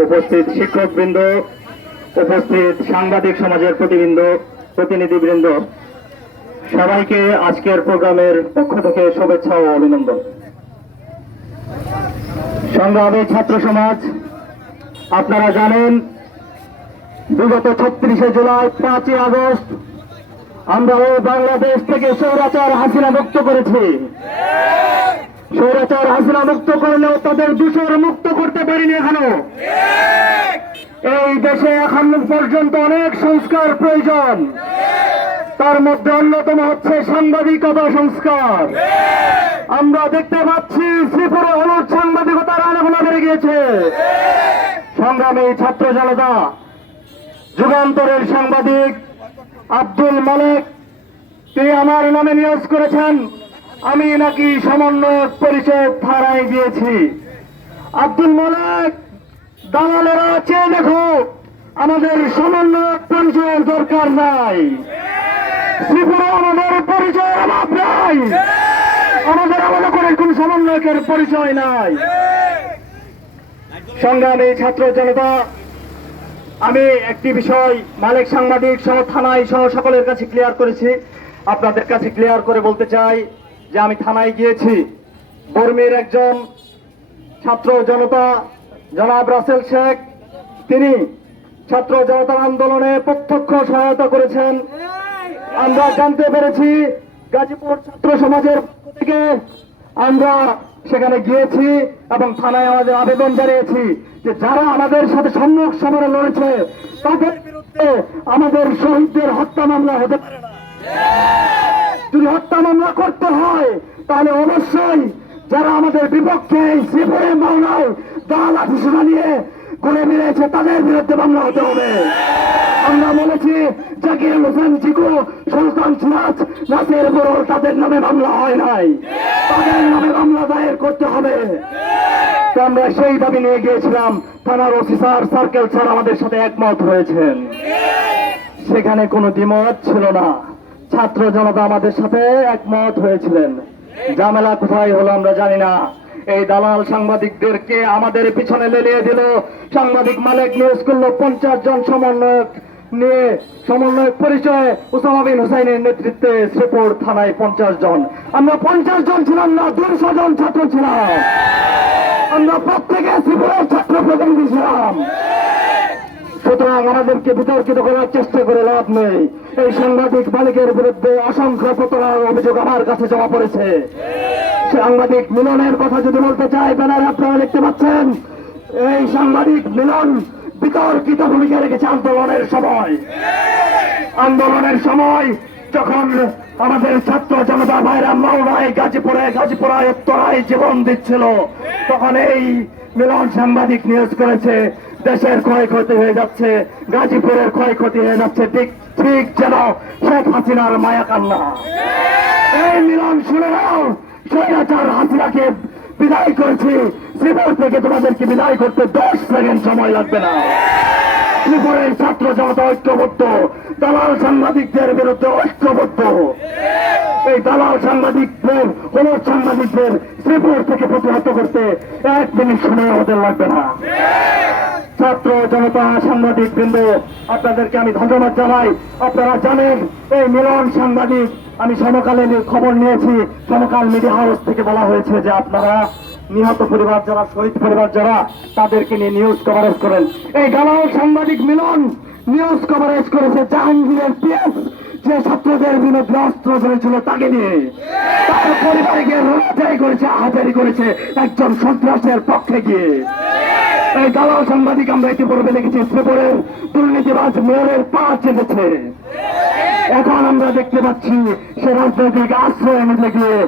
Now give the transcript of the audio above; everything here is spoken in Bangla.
উপস্থিত শিক্ষকবৃন্দ, উপস্থিত সাংবাদিক সমাজের প্রতিবৃন্দ, প্রতিনিধিবৃন্দ, সবাইকে আজকের প্রোগ্রামের পক্ষ থেকে শুভেচ্ছা ও অভিনন্দন। সংগ্রামী ছাত্র সমাজ, আপনারা জানেন, বিগত ছত্রিশে জুলাই, পাঁচই আগস্ট, আমরা ওই বাংলাদেশ থেকে সৌরাচার হাসিনা মুক্ত করেছি। সৌরাচার হাসিনা মুক্ত করলেও তাদের দূষর মুক্ত করতে পারিনি এখনও। এই দেশে এখন পর্যন্ত অনেক সংস্কার প্রয়োজন। তার মধ্যে অন্যতম হচ্ছে সাংবাদিকতা সংস্কার। আমরা দেখতে পাচ্ছি শ্রীপুরে হলুদ সাংবাদিকতার আনাগোনা বেড়ে গিয়েছে। সংগ্রামী ছাত্র জনতা, যুগান্তরের সাংবাদিক আব্দুল মালিক, তিনি আমার নামে নিয়োগ করেছেন। আমি নাকি সমন্বয়ক পরিচয় ধারায় দিয়েছি আব্দুল মালিক, দালালেরা চেয়ে দেখো, আমাদের সমন্বয় পরিচয়ের দরকার নাই। ত্রিপুরা আমাদের পরিচয়ের অভাব নাই। আমাদের আলাদা করে কোন সমন্বয়কের পরিচয় নাই। সংগ্রামী ছাত্র জনতা, আমি একটি বিষয় মালিক সাংবাদিক সহ থানায় সহ সকলের কাছে ক্লিয়ার করেছি। আপনাদের কাছে ক্লিয়ার করে বলতে চাই যে আমি থানায় গিয়েছি। বর্মীর একজন ছাত্র জনতা জনাব রাসেল শেখ তিনি ছাত্র জনতার আন্দোলনে প্রত্যক্ষ সহায়তা করেছেন। আমরা জানতে পেরেছি গাজীপুর ছাত্র সমাজের পক্ষ থেকে আমরা সেখানে গিয়েছি এবং থানায় আমাদের আবেদন জানিয়েছি যে যারা আমাদের সাথে সম্মুখ সমরে লড়েছে তাদের বিরুদ্ধে আমাদের শহীদদের হত্যা মামলা হতে পারে না। যদি হত্যা মামলা করতে হয় তাহলে অবশ্যই যারা আমাদের বিপক্ষে শ্রীপুরে মামলায় দাল আফিসনা নিয়ে গুলে মিলেছে তাদের বিরুদ্ধে মামলা হতে হবে। আমরা বলেছি, জাকির হোসেন চিকু সুলতান সিরাজ, নাসির বরল, তাদের নামে মামলা হয় নাই। তাদের নামে মামলা দায়ের করতে হবে। আমরা সেই দাবি নিয়ে গিয়েছিলাম, থানার ওসি স্যার সার্কেল স্যার আমাদের সাথে একমত হয়েছেন। সেখানে কোনো দ্বিমত ছিল না। ছাত্র জনতা আমাদের সাথে একমত হয়েছিলেন। ঝামেলা কোথায় হলো আমরা জানি না। এই দালাল সাংবাদিকদেরকে আমাদের পিছনে লেলিয়ে দিল? সাংবাদিক মালিক নিউজ করল পঞ্চাশ জন সমন্বয়ক নিয়ে। সমন্বয়ক পরিচয় উসামা বিন হুসাইনের নেতৃত্বে শ্রীপুর থানায় পঞ্চাশ জন। আমরা পঞ্চাশ জন ছিলাম না দুশো জন ছাত্র ছিলাম। আমরা প্রত্যেকে শ্রীপুরের ছাত্র প্রতিনিধি ছিলাম। সুতরাং আমাদেরকে বিতর্কিত করার চেষ্টা করে লাভ নেই। এই সাংবাদিক মালিকের বিরুদ্ধে অসংখ্য প্রতারণার অভিযোগ আমার কাছে জমা পড়েছে। সাংবাদিক মিলনের কথা যদি বলতে চাই, ব্যানারে আপনারা দেখতে পাচ্ছেন। এই সাংবাদিক মিলন বিতর্কিত ভূমিকা রেখেছে আন্দোলনের সময়। আন্দোলনের সময় যখন আমাদের ছাত্র জনতা ভাইরা মাওনায় গাজীপুরে গাজীপুরায় উত্তরায় জীবন দিচ্ছিল, তখন এই মিলন সাংবাদিক নিউজ করেছে দেশের ক্ষয়ক্ষতি হয়ে যাচ্ছে, গাজীপুরের ক্ষয়ক্ষতি হয়ে যাচ্ছে। ঠিক ঠিক যেন শেখ হাসিনার মায়া কান্না। এই মিলন শুনে নাও, স্বৈরাচার হাসিনাকে বিদায় করেছি। শ্রীপুর থেকে তোমাদেরকে বিদায় করতে দশ সেকেন্ড সময় লাগবে না। ত্রিপুরের ছাত্র জনতা ঐক্যবদ্ধ, দালাল সাংবাদিকদের বিরুদ্ধে ঐক্যবদ্ধ। এই দালাল সাংবাদিকদের হলুদ সাংবাদিকদের শ্রীপুর থেকে প্রতিহত করতে এক মিনিট সময় আমাদের লাগবে না। ছাত্র জনতা সাংবাদিক বৃন্দ, আপনাদেরকে আমি ধন্যবাদ জানাই। আপনারা জানেন, এই মিলন সাংবাদিক, আমি সমকালে খবর নিয়েছি। সমকাল মিডিয়া হাউস থেকে বলা হয়েছে যে আপনারা নিহত পরিবার যারা, শহীদ পরিবার যারা, তাদেরকে নিয়ে নিউজ কভারেজ করেন। এই দালাল সাংবাদিক মিলন নিউজ কভারেজ করেছে জাহাঙ্গীরের পিএস যে ছাত্রদের বিরুদ্ধে অস্ত্র ধরেছিল তাকে নিয়ে। তার পরিবারে গিয়ে রোজাই করেছে হাজারি করেছে একজন সন্ত্রাসের পক্ষে গিয়ে। এই দালাল সাংবাদিক আমরা ইতিপূর্বে দেখেছি শ্রীপুরের দুর্নীতিবাজ মেয়রের পা চেপেছে। এখন আমরা দেখতে পাচ্ছি সে রাজনৈতিক আশ্রয় নিতে গিয়ে